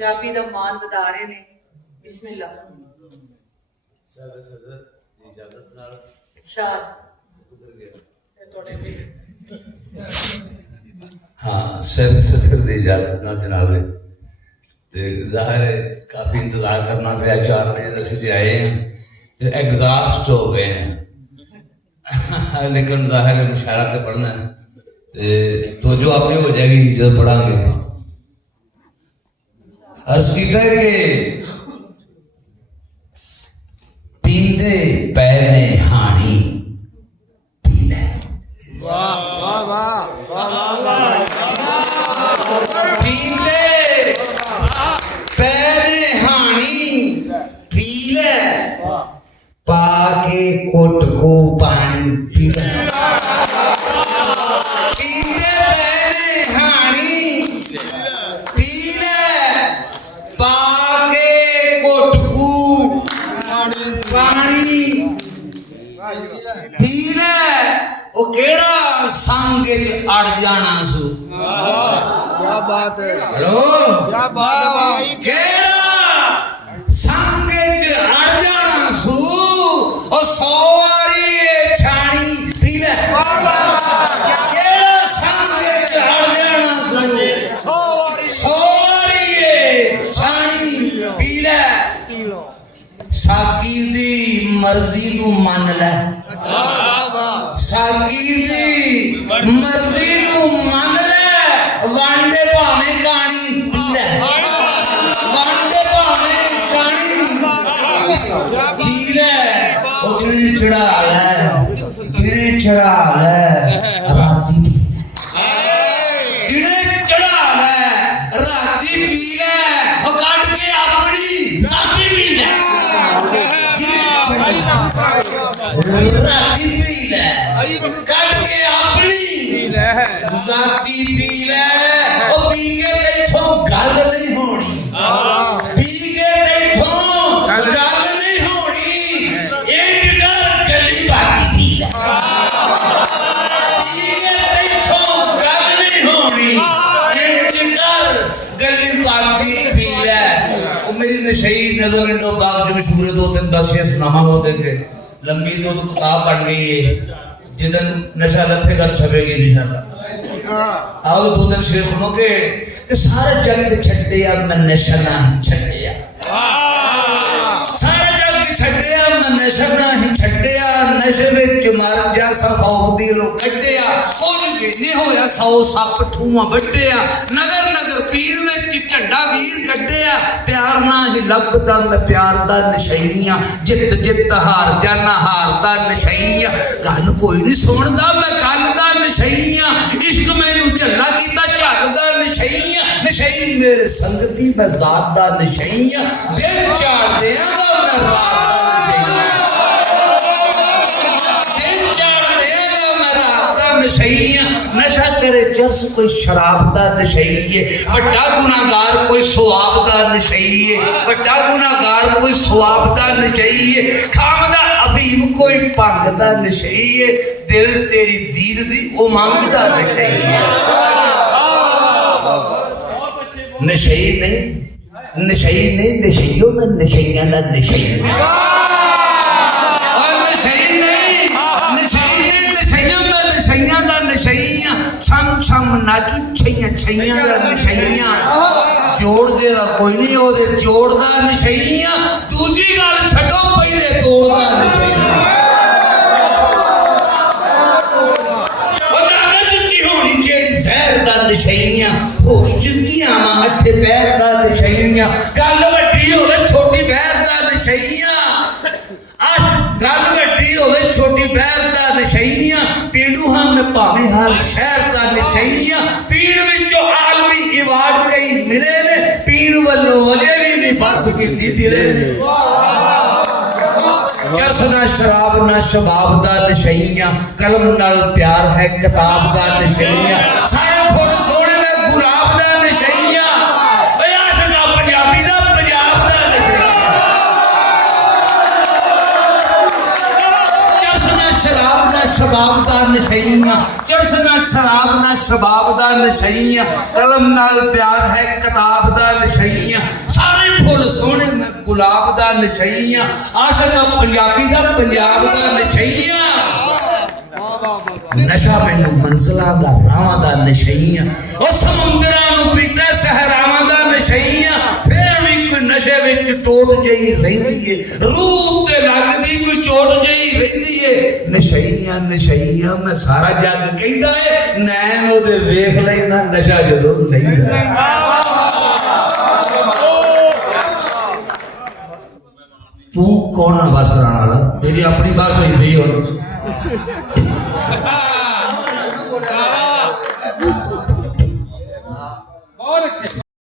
पंजाबी दा मान वधा रहे ने। बिस्मिल्लाह। इरशाद। हाँ सर सदर दी इजाजत नाल जनाब ते ज़ाहिर है काफ़ी इंतज़ार करना पिया 4 बजे असीं ते आए हैं तो एग्जॉस्ट हो गए हैं लेकिन ज़ाहिर है मुशायरा तो पढ़ना है तो जो आपने हो जाएगी जब पढ़ांगे। अर्ज़ कीता है कि पींदे पैने हानी पीले पीले पैने हानी पीले पाके कोट को पानी पीले पींदे पैने हानी पीले पाके कोट को पानी पीले ओ केड़ा संग च अड़ जाना सु। क्या बात है, हेलो क्या बात है भाई। केड़ा संग च अड़ जाना सु ओ 100 वारी छाणी पीले केड़ा संग च अड़ जाना सु 100 वारी छाणी पीले साकी दी मर्जी नू मान ले साकी दी मर्जी नू मान ले वांडे भावे कहानी पी ले वांडे भावे कहानी पी ले ओ किने चढ़ा ले राती पी किने चढ़ा ले राती पी ले ओ काट के अपनी राती पी ले राती पी ले कट के अपनी जाती पी ले ओ पी के इथों गल नहीं होनी पी के इथों गल नहीं होनी एक डर गली बाकी पी ले पी के इथों गल नहीं होनी एक डर गली बाकी पी ले। ओ मेरी नशई नजर इंडो बाग जो मशहूर है 2-3 10 सुनामा वो देंगे लंबी तो किताब बन गई है जिदन नशा लथे गल छपेगी इंशाअल्लाह। आओ 2-3 शेर सुनोगे कि सारे जग छड्डिया मैं नशा नहीं छड्डिया सारे जग छड्डिया मैं नशा नहीं छड्डिया नशे विच मर जा सा खौफ दी लो कड्डिया कुछ भी नहीं होया 100 सप ठूआ वड्डिया नगर नगर पीर विच झंडा वीर कड्डिया प्यार ना ही लभदा मैं प्यार दा नशईया जित जित हार जाना हार दा नशईया गल कोई नहीं सुनदा मैं गल दा नशईया इश्क मैनू झल्ला कीता झल दा नशईया नशई मेरे संगती मैं जात दा नशईया दिल चाड़ देंगा मैं रात नशईया नशा करे चरस कोई शराब दा नशईए वड्डा गुनाहगार कोई सवाब दा नशईए वड्डा गुनाहगार कोई सवाब दा नशईए खामदा अफीम कोई भंग दा नशईए दिल तेरी दीद दी ओ मंगदा नशईए नशई नहीं नशईओ में नशईया दा नशईया नशईया छम छम नाचू छैया छैया दा नशईया जोड़ दे दा कोई नहीं ओदे जोड़ दा नशईया दूजी गल छड्डो पहले तोड़ दा नशईया ओ नागा चुकी होनी जेड़ी जहर दा नशईया होश चुकी आवा अठे पैर दा नशईया गल वड्डी होवे छोटी पैर दा नशईया गल वड्डी होवे छोटी पैर दा नशईया पेड़ू हाँ मैं भावे हर शहर का नशईया पीड़ विचों आलमी अवार्ड कई मिले ने पीड़ वालों अजे भी नहीं बस की दिले ने चरस ना शराब ना शबाब दा नशईया कलम नाल प्यार है किताब दा नशईया सारे फुल सोने में गुलाब दा नशईया आशिका पंजाबी दा पंजाब दा नशईया शराब दा शबाब दा नशईया चरस ना शराब ना शबाब दा नशईया कलम नाल प्यार है किताब दा नशईया ਗੁਲਾਬ ਦਾ ਨਸ਼ਈਆਂ ਆਸ਼ਕ ਪੰਜਾਬੀ ਦਾ ਪੰਜਾਬ ਦਾ ਨਸ਼ਈਆਂ ਨਸ਼ਾ ਮੈਨੂੰ ਮੰਜ਼ਲਾਂ ਦਾ ਰਾਹਾਂ ਦਾ ਨਸ਼ਈਆਂ ਉਹ ਸਮੁੰਦਰਾਂ ਨੂੰ ਪੀਤਾ ਸਹਰਾਵਾਂ ਦਾ ਨਸ਼ਈਆਂ ਫੇਰ ਵੀ ਕੋਈ ਨਸ਼ੇ ਵਿੱਚ ਟੋਟ ਜਈ ਰਹਿੰਦੀ ਏ ਰੂਹ ਤੇ ਲੱਗਦੀ ਕੋਈ ਚੋਟ ਜਈ ਰਹਿੰਦੀ ਏ ਨਸ਼ਈਆਂ ਨਸ਼ਈਆਂ ਮੈਂ ਸਾਰਾ ਜੱਗ ਕਹਿੰਦਾ ਏ ਨੈਣ ਉਹਦੇ ਵੇਖ ਲੈਣਾ ਨਸ਼ਾ ਜਦੋਂ ਨਹੀਂ ਤੂੰ ਕੌਣ ਆ ਬਸ ਕਰਾਉਣ ਵਾਲਾ ਤੇਰੀ ਆਪਣੀ ਬਸ ਹੋਈ ਪਈ ਹੁਣ